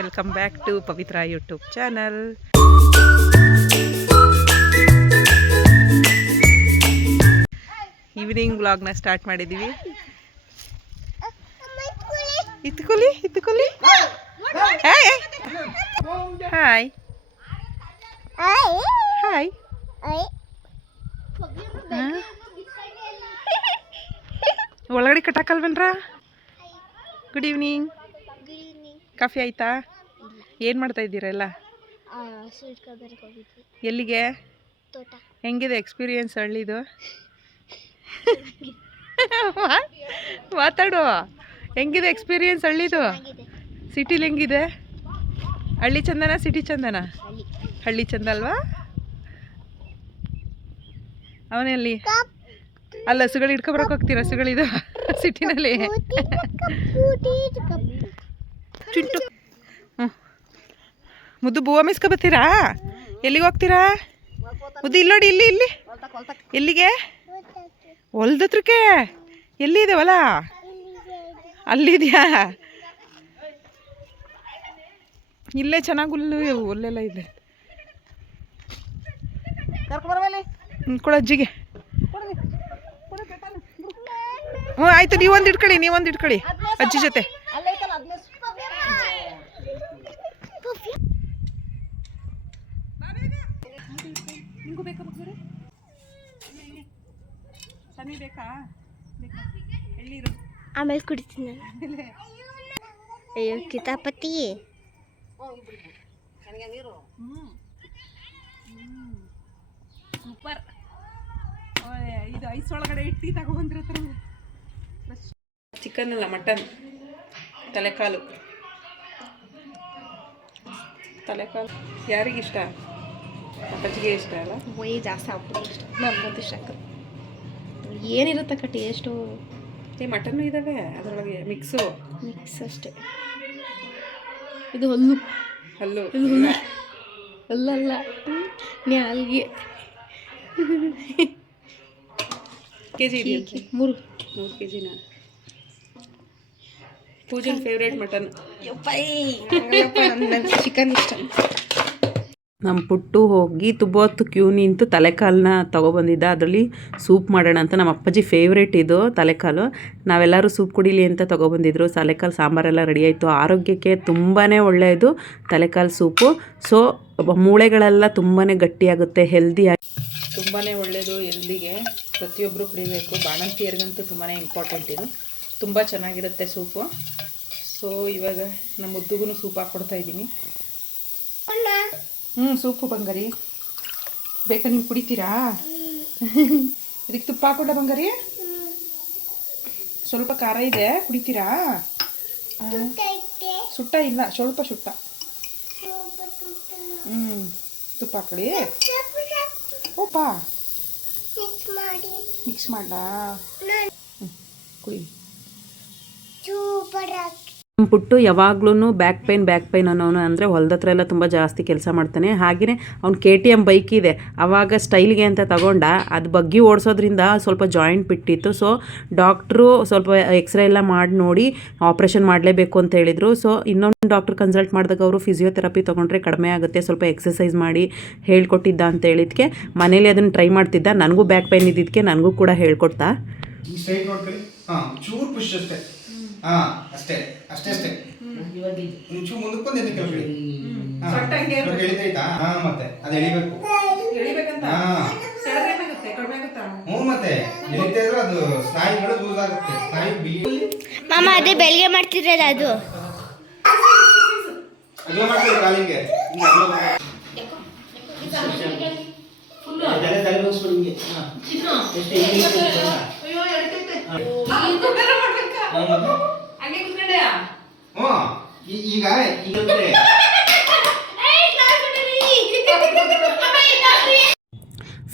Welcome back to Pavithra YouTube channel. Evening ವ್ಲಾಗ್ನ start ಮಾಡಿದ್ದೀವಿ. ಇತ್ಕೊಳ್ಳಿ ಹಾಯ್ ಹಾಯ್. ಒಳಗಡೆ ಕಟ್ಟಾಕಲ್ವೇನ್ರ? Good evening. ಕಾಫಿ ಆಯ್ತಾ? ಏನು ಮಾಡ್ತಾ ಇದ್ದೀರಾ ಎಲ್ಲ? ಎಲ್ಲಿಗೆ? ಹೆಂಗಿದೆ ಎಕ್ಸ್ಪೀರಿಯನ್ಸ್ ಹಳ್ಳಿದು? ಮಾತಾಡು. ಹೆಂಗಿದೆ ಎಕ್ಸ್ಪೀರಿಯನ್ಸ್ ಹಳ್ಳಿದು? ಸಿಟಿಲಿ ಹೆಂಗಿದೆ? ಹಳ್ಳಿ ಚಂದನ ಸಿಟಿ ಚಂದನ? ಹಳ್ಳಿ ಚಂದ ಅಲ್ವಾ? ಅವನಲ್ಲಿ ಅಲ್ಲ ಹಸುಗಳು ಹಿಡ್ಕೊಬರಕ್ಕೆ ಹೋಗ್ತೀರಾ? ಹಸುಗಳಿದು ಸಿಟಿನಲ್ಲಿ. ಚುಂಟು ಮುದ್ದು ಬೂವ ಮಿಸ್ಕೊಬತ್ತೀರಾ? ಎಲ್ಲಿಗೆ ಹೋಗ್ತೀರಾ ಮುದ್ದು? ಇಲ್ಲಿ ನೋಡಿ, ಇಲ್ಲಿ ಎಲ್ಲಿಗೆ? ಹೊಲ್ದತ್ರಕ್ಕೆ? ಎಲ್ಲಿದೆ ಹೊಲ? ಅಲ್ಲಿದೆಯಾ? ಇಲ್ಲೇ ಚೆನ್ನಾಗಿ ಹುಲ್ಲೆಲ್ಲ ಇದೆ. ಕೊಡ ಅಜ್ಜಿಗೆ. ಹ್ಞೂ ಆಯಿತು, ನೀವೊಂದು ಇಟ್ಕೊಳ್ಳಿ ಅಜ್ಜಿ ಜೊತೆ. ಆಮೇಲೆ ಕುಡಿತೀನಿ. ಅಯ್ಯೋ ಕಿತಾಪತಿ. ಸೂಪರ್. ಇದು ಐಸ್ ಒಳಗಡೆ ಇಟ್ಟು ತಗೊಬಂದಿರತ್ರ. ಚಿಕನ್ ಅಲ್ಲ, ಮಟನ್. ತಲೆಕಾಲು ಯಾರಿಗಿಷ್ಟ? ಅಪ್ಪಾಜಿಗೆ ಇಷ್ಟ ಅಲ್ಲ? ಜಾಸ್ತಿ ಅಪ್ಪ ಇಷ್ಟ, ನಮ್ಗಂತೂ ಇಷ್ಟ ಆಗ್ತದೆ. ಏನಿರುತ್ತಕ್ಕ ಟೇಸ್ಟು? ಮಟನ್ನು ಇದ್ದಾವೆ ಅದರೊಳಗೆ ಮಿಕ್ಸ್ ಅಷ್ಟೇ. ಇದು ಹಲ್ಲು ಅಲ್ಲಲ್ಲ, ನಾಲ್ಗೆ. KG 3 kg. Poojan favourite mutton. Chicken ಇಷ್ಟ. ನಮ್ಮ ಪುಟ್ಟು ಹೋಗಿ ತುಬ್ಬೊತ್ತು ಕ್ಯೂ ನಿಂತು ತಲೆಕಾಲನ್ನ ತೊಗೊಬಂದಿದ್ದ. ಅದರಲ್ಲಿ ಸೂಪ್ ಮಾಡೋಣ ಅಂತ. ನಮ್ಮ ಅಪ್ಪಾಜಿ ಫೇವ್ರೇಟ್ ಇದು ತಲೆಕಾಲು. ನಾವೆಲ್ಲರೂ ಸೂಪ್ ಕುಡಿಲಿ ಅಂತ ತೊಗೊಬಂದಿದ್ರು. ತಲೆಕಾಲು ಸಾಂಬಾರೆಲ್ಲ ರೆಡಿ ಆಯಿತು. ಆರೋಗ್ಯಕ್ಕೆ ತುಂಬಾ ಒಳ್ಳೆಯದು ತಲೆಕಾಲು ಸೂಪು. ಸೊ ಮೂಳೆಗಳೆಲ್ಲ ತುಂಬಾ ಗಟ್ಟಿಯಾಗುತ್ತೆ, ಹೆಲ್ದಿಯಾಗಿ ತುಂಬಾ ಒಳ್ಳೆಯದು ಹೆಲ್ದಿಗೆ. ಪ್ರತಿಯೊಬ್ಬರು ಕುಡಿಬೇಕು. ಬಾಣಂತಿಯರಿಗಂತೂ ತುಂಬಾ ಇಂಪಾರ್ಟೆಂಟ್ ಇದು. ತುಂಬ ಚೆನ್ನಾಗಿರುತ್ತೆ ಸೂಪು. ಸೊ ಇವಾಗ ನಮ್ಮ ಮುದ್ದುಗೂ ಸೂಪ್ ಹಾಕ್ಕೊಡ್ತಾಯಿದ್ದೀನಿ. ಸೂಪು ಬಂಗಾರಿ ಬೇಕಾ? ನೀವು ಕುಡಿತೀರಾ? ಇದಕ್ಕೆ ತುಪ್ಪ ಹಾಕೊಂಡ ಬಂಗಾರಿ? ಸ್ವಲ್ಪ ಖಾರ ಇದೆ, ಕುಡಿತೀರಾ? ಸುಟ್ಟ ಇಲ್ಲ, ಸ್ವಲ್ಪ ಸುಟ್ಟ. ತುಪ್ಪ ಹಾಕೊಳ್ಳಿ. ಓಪ ಮಿಕ್ಸ್ ಮಾಡಲಾ? ಕುಡಿ. ನಮ್ಮ ಪುಟ್ಟು ಯಾವಾಗ್ಲೂ ಬ್ಯಾಕ್ ಪೈನ್ ಅನ್ನೋನು. ಅಂದರೆ ಹೊಲದತ್ರ ಎಲ್ಲ ತುಂಬ ಜಾಸ್ತಿ ಕೆಲಸ ಮಾಡ್ತಾನೆ. ಹಾಗೆಯೇ ಅವ್ನು KTM ಬೈಕ್ ಇದೆ, ಆವಾಗ ಸ್ಟೈಲ್ಗೆ ಅಂತ ತಗೊಂಡ. ಅದು ಬಗ್ಗಿ ಓಡಿಸೋದ್ರಿಂದ ಸ್ವಲ್ಪ ಜಾಯಿಂಟ್ ಬಿಟ್ಟಿತ್ತು. ಸೊ ಡಾಕ್ಟ್ರು ಸ್ವಲ್ಪ ಎಕ್ಸ್ರೇ ಎಲ್ಲ ಮಾಡಿ ನೋಡಿ ಆಪ್ರೇಷನ್ ಮಾಡಲೇಬೇಕು ಅಂತ ಹೇಳಿದರು. ಸೊ ಇನ್ನೊಂದು ಡಾಕ್ಟ್ರ್ ಕನ್ಸಲ್ಟ್ ಮಾಡಿದಾಗ ಅವರು ಫಿಸಿಯೋಥೆರಪಿ ತೊಗೊಂಡ್ರೆ ಕಡಿಮೆ ಆಗುತ್ತೆ, ಸ್ವಲ್ಪ ಎಕ್ಸಸೈಸ್ ಮಾಡಿ ಹೇಳ್ಕೊಟ್ಟಿದ್ದ ಅಂತ ಹೇಳಿದ್ಕೆ ಮನೇಲಿ ಅದನ್ನು ಟ್ರೈ ಮಾಡ್ತಿದ್ದ. ನನಗೂ ಬ್ಯಾಕ್ ಪೈನ್ ಇದ್ದಿದ್ದಕ್ಕೆ ನನಗೂ ಕೂಡ ಹೇಳ್ಕೊಡ್ತಾ. ಅಷ್ಟೇ ಮುಂಚೆ ಮುಂದಕ್ಕೆ ಬಂದು ಎದ್ದು ಕೆಳಗಡೆ ಮತ್ತೆ ಅದು ಎಳಿಬೇಕು. ಮತ್ತೆ ಎಳಿತಾ ಇದ್ರೆ ಅದು ಸ್ನಾಯುಗಳು ಲೂಸ್ ಆಗುತ್ತೆ. ಮಾಮ ಅದೇ ಬೆಳಿಗ್ಗೆ ಮಾಡ್ತಿರಲ್ಲ ಅದು ಮಾಡ್ತೀವಿ ಕಾಲಿಗೆ. ಈಗ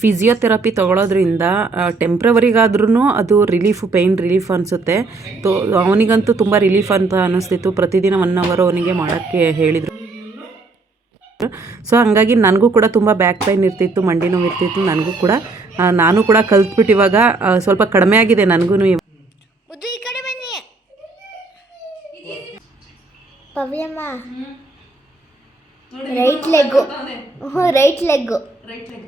ಫಿಸಿಯೋಥೆರಪಿ ತೊಗೊಳೋದ್ರಿಂದ ಟೆಂಪ್ರವರಿಗಾದ್ರೂ ಅದು ಪೇಯ್ನ್ ರಿಲೀಫ್ ಅನಿಸುತ್ತೆ. ಅವನಿಗಂತೂ ತುಂಬ ರಿಲೀಫ್ ಅಂತ ಅನ್ನಿಸ್ತಿತ್ತು. ಪ್ರತಿದಿನ 1 hour ಅವನಿಗೆ ಮಾಡೋಕ್ಕೆ ಹೇಳಿದರು. ಸೊ ಹಂಗಾಗಿ ನನಗೂ ಕೂಡ ತುಂಬ ಬ್ಯಾಕ್ ಪೈನ್ ಇರ್ತಿತ್ತು, ಮಂಡಿ ನೋವು ಇರ್ತಿತ್ತು ನನಗೂ ಕೂಡ. ನಾನು ಕೂಡ ಕಲ್ತ್ಬಿಟ್ಟು ಇವಾಗ ಸ್ವಲ್ಪ ಕಡಿಮೆ ಆಗಿದೆ ನನಗೂ. Bhavyamma right leg right leg right leg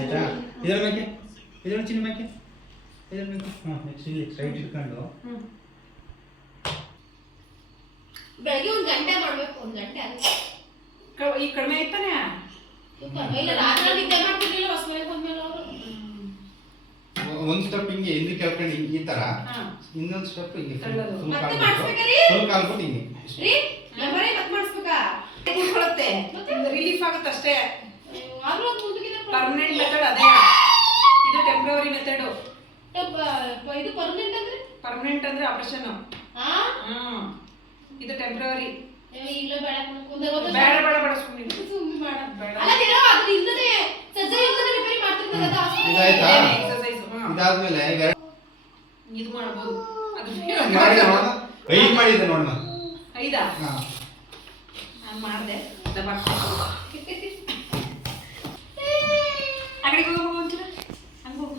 ಆಯ್ತಾ ಇದರ ಮೇಲೆ ಇದರ ಚಿನ್ನ ಮೇಲೆ ಇದರ ಮೇಲೆ ನೆಕ್ಸ್ಟ್ ಇಲ್ಲಿ ರೈಟ್ ಇಟ್ಕೊಂಡು ಬೆಳಗ್ಗೆ 1 ಗಂಟೆ ಮಾಡ್ಬೇಕು 1 ಗಂಟೆ ಈ ಕಡಿಮೆ ಐತಾನೆ ಇಲ್ಲ ರಾತ್ರಿ ನಿದ್ದೆ ಮಾಡ್ತಿರ್ಲಿಲ್ಲ ಹೊಸ ಬಂದ್ಮೇಲೆ ಅವರು ಒಂದು ಸ್ಟೆಪ್ ಹಿಂಗೆ ಹಿಂದೆ ಕೇಳ್ಕೊಂಡು ಈ ತರ ಇನ್ನೊಂದು ಸ್ಟೆಪ್ ಹಿಂಗೆ ಫುಲ್ ಕಾಲ್ಬಿಟ್ಟು ಹಿಂಗೆ ರೀ ನಂಬರೇ ಮತ್ತೆ ಮಾಡಿಸ್ಬೇಕಾ ಕೂತ್ಕೊಳ್ಳುತ್ತೆ ರಿಲೀಫ್ ಆಗುತ್ತೆ ಅಷ್ಟೇ ಆದ್ರೂ ಅದು ಮುಂದಕ್ಕಿದೆ ಪರ್ಮನೆಂಟ್ ಮೆಥಡ್ ಅದೇ ಇದು ಟೆಂಪ್ರವರಿ ಮೆಥಡ್ ಇದು ಪರ್ಮನೆಂಟ್ ಅಂದ್ರೆ ಪರ್ಮನೆಂಟ್ ಅಂದ್ರೆ ಆಪರೇಷನ್ ಇದು ಟೆಂಪ್ರವರಿ ಇಲ್ಲ ಬೇಡ ಬೇಡ ಬೇಡ ಬೇಡ ಸುಮ್ಮನೆ ಸುಮ್ಮನೆ ಮಾಡ ಬೇಡ ಅಲ್ಲ ಏನೋ ಅದು ಇಲ್ಲದೆ ಸರ್ಜರಿ ಇಲ್ಲದೆ ರಿಪೇರಿ ಮಾಡ್ತಿರ್ತಾರೆ ಅದು ಇದಾಯ್ತಾ ಎಕ್ಸರ್ಸೈಸ್ ಇದಾದ್ಮೇಲೆ ಇದು ಮಾಡ್ಬೋದು ಅದು ಮಾಡಿ ನೋಡೋಣ 5 ಮಾಡಿದ್ದೆ ನೋಡೋಣ ಐದಾ ಹಾ ನಾನು ಮಾಡಿದೆ ದಬಾಕ್ ಆ ಕಡೆಗೆ ಹೋಗು ಒಂಚೂರು ಹಂಗೆ ಹೋಗು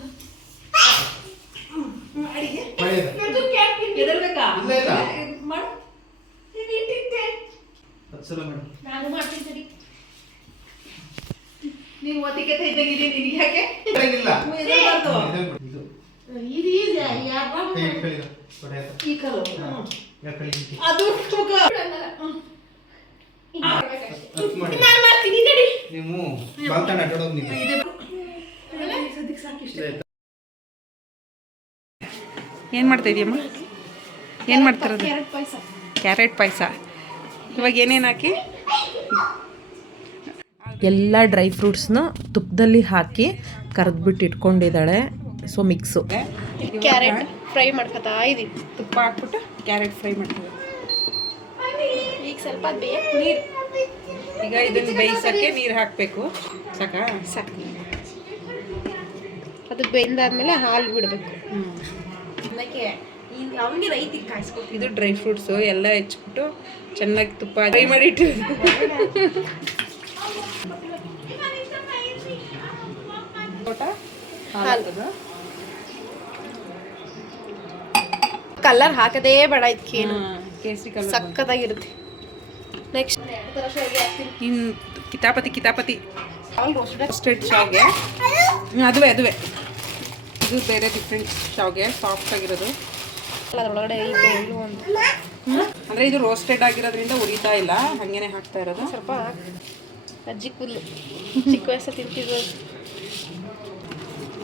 ಅಡಿಗೆ ಮಾಡಿದೆ ಎದರ್ಬೇಕಾ ಇಲ್ಲ ಇಲ್ಲ ಮಾಡು ಅಕ್ಷರ ಮಾಡಿ ನಾನು ಮಾಡ್ತೀನಿ ಸರಿ ನೀವು ಒತ್ತಿಗೆತ ಇದ್ದಂಗಿದೆ ನಿನಗೆ ಯಾಕೆ ಇಲ್ಲ ಎದರ್ಬಾರ್ದು ಇದು ಇದು ಇದೆ ಯಾರು ಕೈ ಕಳಿದ ಕೊಡೆಯ ಈ ಕಲು ಯಾ ಕಳಿ ಅದು ತೂಕ ಅತ್ ಮಾಡಿ ನಾನು ಮಾಡ್ತೀನಿ ನಡಿ ನೀವು ಮಾತಾಡ ಅಡ್ಡೋಗ್ ನೀವು ಸದ್ಯಕ್ಕೆ ಸಾಕಿಷ್ಟು ಏನು ಮಾಡ್ತಾ ಇದೀಯಮ್ಮ ಏನು ಮಾಡ್ತಿರೋದು ಕ್ಯಾರೆಟ್ ಪಾಯಸ ಕ್ಯಾರೆಟ್ ಪಾಯಸ ಇವಾಗ ಏನೇನು ಹಾಕಿ ಎಲ್ಲ ಡ್ರೈ ಫ್ರೂಟ್ಸ್ನ ತುಪ್ಪದಲ್ಲಿ ಹಾಕಿ ಕರೆದ್ಬಿಟ್ಟು ಇಟ್ಕೊಂಡಿದ್ದಾಳೆ ಸೊ ಮಿಕ್ಸು ಕ್ಯಾರೆಟ್ ಫ್ರೈ ಮಾಡ್ಕೊತಾ ಇದೀವಿ ತುಪ್ಪ ಹಾಕ್ಬಿಟ್ಟು ಕ್ಯಾರೆಟ್ ಫ್ರೈ ಮಾಡ್ತೀವಿ ಈಗ ಸ್ವಲ್ಪ ಬೇಕು ನೀರು ಈಗ ಇದನ್ನು ಬೇಯಿಸೋಕ್ಕೆ ನೀರು ಹಾಕಬೇಕು ಸಾಕಾ ಸಾಕು ಅದು ಬೆಂದಾದ್ಮೇಲೆ ಹಾಲು ಬಿಡಬೇಕು ಅದಕ್ಕೆ ಅವನಿಗೆ ರೈತಿಗೆ ಕಾಯಿಸ್ಕೊಟ್ಟು ಇದು ಡ್ರೈ ಫ್ರೂಟ್ಸು ಎಲ್ಲ ಹೆಚ್ಚಿಬಿಟ್ಟು ಚೆನ್ನಾಗಿ ತುಪ್ಪ ಫ್ರೈ ಮಾಡಿಟ್ಟು ಕಲರ್ ಹಾಕದೇ ಬೇಡ ಇದಕ್ಕೇನು ಕೇಸರಿ ಕಲರ್ ಸಕ್ಕತ್ತಾಗಿರುತ್ತೆ ನೆಕ್ಸ್ಟ್ ಇನ್ನು ಕಿತಾಪತಿ ರೋಸ್ಟೆಡ್ ರೋಸ್ಟೆಡ್ ಶಾವ್ಗೆ ಅದುವೇ ಇದು ಬೇರೆ ಡಿಫ್ರೆಂಟ್ ಶಾವ್ಗೆ ಸಾಫ್ಟ್ ಆಗಿರೋದು ಅದರೊಳಗಡೆ ಐತೆ ಇಲ್ಲೂ ಅಂತ ಅಂದರೆ ಇದು ರೋಸ್ಟೆಡ್ ಆಗಿರೋದ್ರಿಂದ ಉರಿತಾ ಇಲ್ಲ ಹಾಗೇನೆ ಹಾಕ್ತಾ ಇರೋದು ಸ್ವಲ್ಪ ಅಜ್ಜಿ ಕೂದಲು ಚಿಕ್ಕ ವಯಸ್ಸು ತಿಂತಿದ್ರು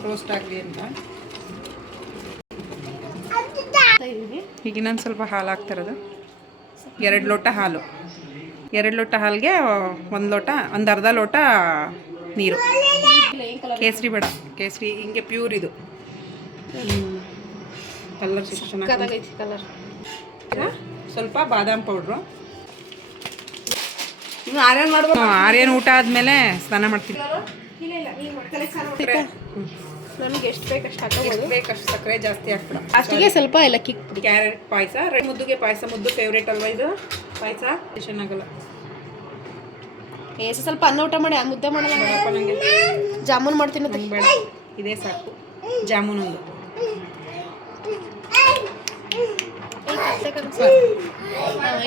ರೋಸ್ಟ್ ಆಗಲಿ ಅಂತ ಇದೀವಿ ಈಗ ಇನ್ನೊಂದು ಸ್ವಲ್ಪ ಹಾಲು ಹಾಕ್ತಾ ಇರೋದು 2 ಲೋಟ ಹಾಲು 2 ಲೋಟ ಹಾಲಿಗೆ ಒಂದು ಅರ್ಧ ಲೋಟ ನೀರು ಕೇಸರಿ ಬೇಡ ಕೇಸರಿ ಹಿಂಗೆ ಪ್ಯೂರ್ ಇದು ಕಲರ್ ಚೆನ್ನಾಗಿ ಸಕ್ಕತ್ತಾಗೈತಿ ಕಲರ್ ಸ್ವಲ್ಪ ಬಾದಾಮ್ ಪೌಡ್ರು ಇನ್ನು ಆರ್ಯನ್ ಮಾಡ್ಬೇಕು ಆರ್ಯನ್ ಊಟ ಆದಮೇಲೆ ಸ್ನಾನ ಮಾಡ್ತೀನಿ ಇಲ್ಲ ನೀವು ತಲೆ ಸಾರು ನಮಗೆ ಎಷ್ಟು ಬೇಕು ಅಷ್ಟು ಹಾಕೋಬೋದು ಬೇಕಷ್ಟು ಸಕ್ಕರೆ ಜಾಸ್ತಿ ಹಾಕ್ಬಿಡ ಅಷ್ಟಿಗೆ ಸ್ವಲ್ಪ ಏಲಕ್ಕಿ ಪುಡಿ ಕ್ಯಾರೆಟ್ ಪಾಯಸ ಮುದ್ದುಗೆ ಪಾಯಸ ಮುದ್ದು ಫೇವ್ರೇಟ್ ಅಲ್ವಾ ಇದು ಪಾಯಸ ಚೆನ್ನಾಗಲ್ಲ ಏಸು ಸ್ವಲ್ಪ ಅನ್ನ ಊಟ ಮಾಡಿ ಮುದ್ದೆ ಮಾಡಲ್ಲ ಬೇಡಪ್ಪ ನನಗೆ ಜಾಮೂನ್ ಮಾಡ್ತೀನಿ ನಂಗೆ ಬೇಡ ಇದೇ ಸಾಕು ಜಾಮೂನ್ ಒಂದು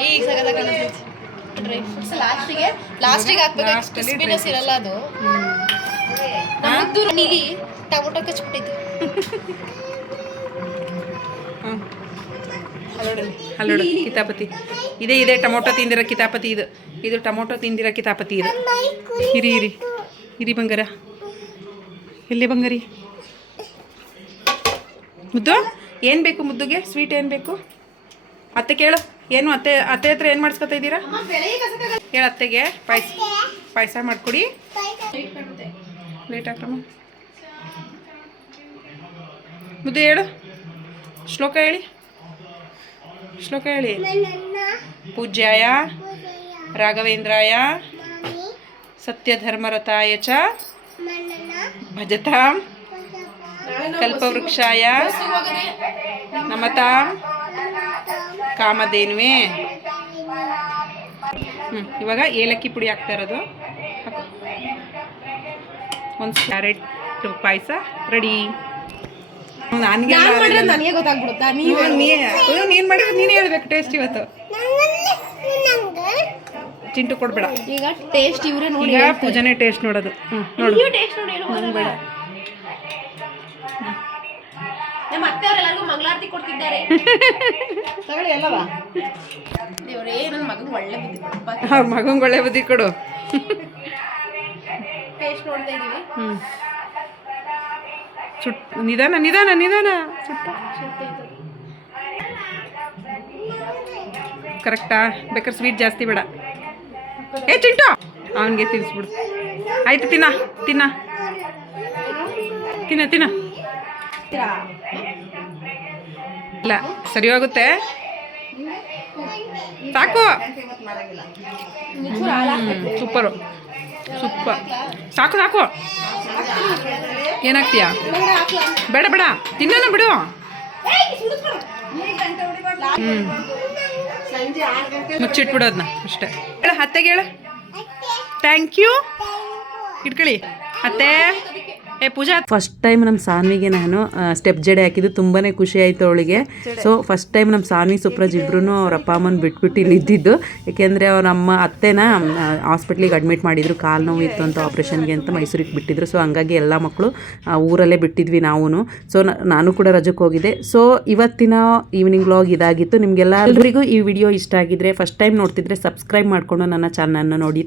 ಈಗ ಸಗದ ಕಾಣಿಸ್ತೈತಿ ಡ್ರೈ ಫ್ರೂಟ್ಸ್ ಲಾಸ್ಟಿಗೆ ಹಾಕ್ಬೇಕು ಕ್ರಿಸ್ಪಿನೆಸ್ ಇರಲ್ಲ ಅದು ನಮ್ಮದು ನೀಲಿ ಟೊಮೊಟೊ ಕಚ್ಬಿಟ್ಟೈತಿ ಅಲ್ಲೋಡು ಕಿತಾಪತಿ ಇದೆ ಟೊಮೊಟೊ ತಿಂದಿರೋ ಕಿತಾಪತಿ ಇದು ಟೊಮೊಟೊ ತಿಂದಿರೋ ಕಿತಾಪತಿ ಇದು ಇರಿ ಬಂಗಾರ ಎಲ್ಲಿ ಬಂಗಾರಿ ಮುದ್ದು ಏನು ಬೇಕು ಮುದ್ದುಗೆ ಸ್ವೀಟ್ ಏನು ಬೇಕು ಅತ್ತೆ ಕೇಳು ಏನು ಅತ್ತೆ ಹತ್ರ ಏನು ಮಾಡಿಸ್ಕೊತಾ ಇದ್ದೀರಾ ಹೇಳು ಅತ್ತೆಗೆ ಪಾಯಸ ಮಾಡಿಕೊಡಿ ಲೇಟ್ ಆಗ್ತಮ್ಮ ಮುದ್ದೆ ಹೇಳು ಶ್ಲೋಕ ಹೇಳಿ ಪೂಜ್ಯಾಯ ರಾಘವೇಂದ್ರಾಯ ಸತ್ಯಧರ್ಮರತಾಯ ಚ ಭಜತಾಂ ಕಲ್ಪವೃಕ್ಷಾಯ ನಮತಾಂ ಕಾಮಧೇನುವೆ ಇವಾಗ ಏಲಕ್ಕಿ ಪುಡಿ ಹಾಕ್ತಾ ಇರೋದು ಒಂದು ಕ್ಯಾರೆಟ್ ಪಾಯಸ ರೆಡಿ ನನಗೆ ನಾನು ಮಾಡಿದ್ರೆ ನನಗೆ ಗೊತ್ತಾಗ್ಬಿಡುತ್ತಾ ನೀವು ನೀನು ಮಾಡಿದ್ರೆ ನೀನೇ ಹೇಳ್ಬೇಕು ಟೇಸ್ಟ್ ಇವತ್ತು. ಚಿಂಟು ಕೊಡ್ಬೇಡ. ಈಗ ಟೇಸ್ಟ್ ಇವರೇ ನೋಡಿ ಈಗ ಪೂಜಾನೇ ಟೇಸ್ಟ್ ನೋಡೋದು. ನೋಡು ನೀವು ಟೇಸ್ಟ್ ನೋಡಿ ಹೇಳು ಬೇಡ. ನಮ್ಮ ಅತ್ತೆ ಅವರೆಲ್ಲರಿಗೂ ಮಂಗಳಾರತಿ ಕೊಡ್ತಿದ್ದಾರೆ. ತಗೊಳ್ಳಿ ಅಲ್ಲವಾ. ದೇವರೇ ನನ್ನ ಮಗನಿಗೆ ಒಳ್ಳೆ ಬುದ್ಧಿ ಕೊಡಪ್ಪ. ಅವ್ರ ಮಗಂಗೆ ಒಳ್ಳೆ ಬುದ್ಧಿ ಕೊಡು. ಟೇಸ್ಟ್ ನೋಡ್ತಾ ಇದೀವಿ. ನಿಧಾನ ನಿಧಾನ ನಿಧಾನ. ಕರೆಕ್ಟಾ? ಬೇಕಾದ್ರೆ ಸ್ವೀಟ್ ಜಾಸ್ತಿ ಬೇಡ. ಏ ಚಿಂಟು ಅವನಿಗೆ ತಿನ್ನಿಸ್ಬಿಡು. ಆಯ್ತು ತಿನ್ನ ತಿನ್ನ ತಿನ್ನ ತಿನ್ನ. ಇಲ್ಲ ಸರಿ ಹೋಗುತ್ತೆ. ಸಾಕು. Super super. ಸಾಕು ಸಾಕು. ಏನಾಗ್ತೀಯಾ? ಬೇಡ ಬೇಡ ತಿನ್ನೋಣ ಬಿಡು. ಮುಚ್ಚಿಟ್ಬಿಡು ಅದನ್ನ ಅಷ್ಟೇ. ಹೇಳ ಅತ್ತೆಗೆ ಹೇಳ ಥ್ಯಾಂಕ್ ಯು. ಇಟ್ಕೊಳ್ಳಿ ಅತ್ತೆ. ಏ ಪೂಜಾ, ಫಸ್ಟ್ ಟೈಮ್ ನಮ್ಮ ಸಾನ್ವಿಗೆ ನಾನು ಸ್ಟೆಪ್ ಜಡೆ ಹಾಕಿದ್ದು ತುಂಬಾ ಖುಷಿ ಆಯಿತು ಅವಳಿಗೆ. ಸೊ ಫಸ್ಟ್ ಟೈಮ್ ನಮ್ಮ ಸಾನ್ವಿ ಸುಪ್ರಜ್ ಇಬ್ರು ಅವ್ರ ಅಪ್ಪ ಅಮ್ಮನ ಬಿಟ್ಬಿಟ್ಟು ಇಲ್ಲಿ ಇದ್ದಿದ್ದು. ಏಕೆಂದರೆ ಅವ್ರ ಅಮ್ಮ ಅತ್ತೆನ ಹಾಸ್ಪಿಟ್ಲಿಗೆ ಅಡ್ಮಿಟ್ ಮಾಡಿದ್ರು, ಕಾಲು ನೋವು ಇತ್ತು ಅಂತ ಆಪ್ರೇಷನ್ಗೆ ಅಂತ ಮೈಸೂರಿಗೆ ಬಿಟ್ಟಿದ್ರು. ಸೊ ಹಂಗಾಗಿ ಎಲ್ಲ ಮಕ್ಕಳು ಊರಲ್ಲೇ ಬಿಟ್ಟಿದ್ವಿ ನಾವು. ಸೊ ನಾನು ಕೂಡ ರಜಕ್ಕೆ ಹೋಗಿದ್ದೆ. ಸೊ ಇವತ್ತಿನ ಈವ್ನಿಂಗ್ ವ್ಲಾಗ್ ಇದಾಗಿತ್ತು. ನಿಮಗೆಲ್ಲರಿಗೂ ಈ ವಿಡಿಯೋ ಇಷ್ಟ ಆಗಿದ್ರೆ ಫಸ್ಟ್ ಟೈಮ್ ನೋಡ್ತಿದ್ರೆ ಸಬ್ಸ್ಕ್ರೈಬ್ ಮಾಡಿಕೊಂಡು ನನ್ನ ಚಾನಲ್ನ ನೋಡಿ.